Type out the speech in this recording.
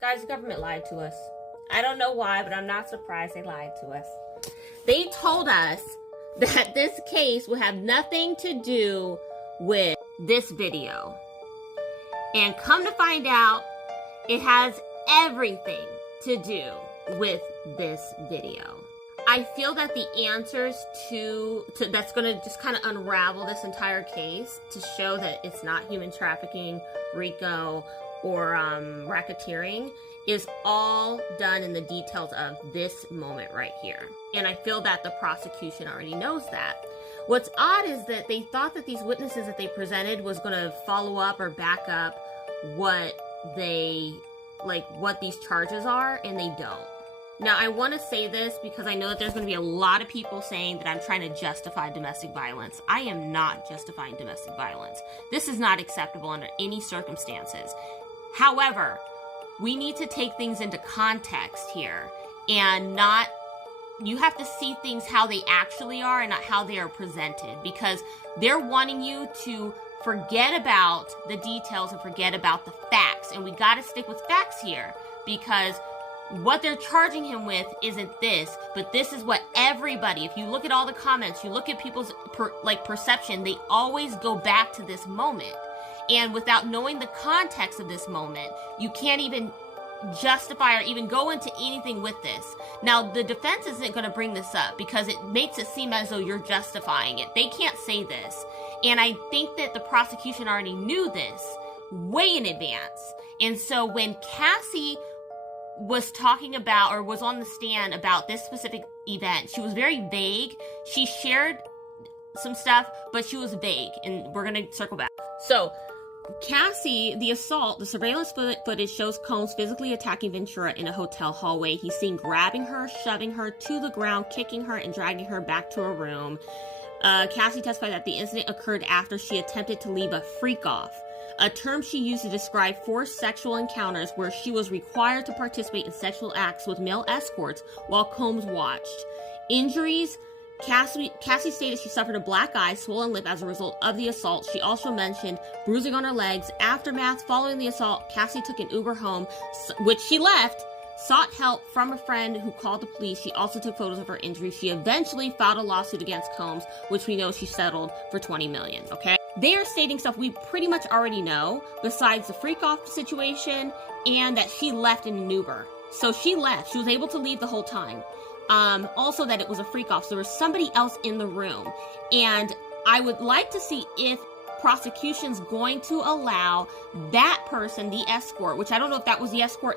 Guys, the government lied to us. I don't know why, but I'm not surprised they lied to us. They told us that this case would have nothing to do with this video. And come to find out, it has everything to do with this video. I feel that the answers to that's going to just kind of unravel this entire case to show that it's not human trafficking, RICO, or racketeering is all done in the details of this moment right here. And I feel that the prosecution already knows that. What's odd is that they thought that these witnesses that they presented was going to follow up or back up what these charges are, and they don't. Now, I want to say this because I know that there's going to be a lot of people saying that I'm trying to justify domestic violence. I am not justifying domestic violence. This is not acceptable under any circumstances. However, we need to take things into context here and you have to see things how they actually are and not how they are presented, because they're wanting you to forget about the details and forget about the facts. And we got to stick with facts here, because what they're charging him with isn't this, but this is what everybody, if you look at all the comments, you look at people's perception, they always go back to this moment. And without knowing the context of this moment, you can't even justify or even go into anything with this. Now, the defense isn't going to bring this up because it makes it seem as though you're justifying it. They can't say this. And I think that the prosecution already knew this way in advance. And so when Cassie was talking about or was on the stand about this specific event, she was very vague. She shared some stuff, but she was vague, and we're going to circle back. So Cassie, the assault, the surveillance footage shows Combs physically attacking Ventura in a hotel hallway. He's seen grabbing her, shoving her to the ground, kicking her, and dragging her back to her room. Cassie testified that the incident occurred after she attempted to leave a freak off, a term she used to describe forced sexual encounters where she was required to participate in sexual acts with male escorts while Combs watched. Injuries: Cassie stated she suffered a black eye, swollen lip as a result of the assault. She also mentioned bruising on her legs. Aftermath: following the assault, Cassie took an Uber home, which she left, sought help from a friend who called the police. She also took photos of her injuries. She eventually filed a lawsuit against Combs, which we know she settled for $20 million, okay? They are stating stuff we pretty much already know, besides the freak-off situation and that she left in an Uber. So she left. She was able to leave the whole time. Also that it was a freak-off. So there was somebody else in the room. And I would like to see if prosecution's going to allow that person, the escort, which I don't know if that was the escort in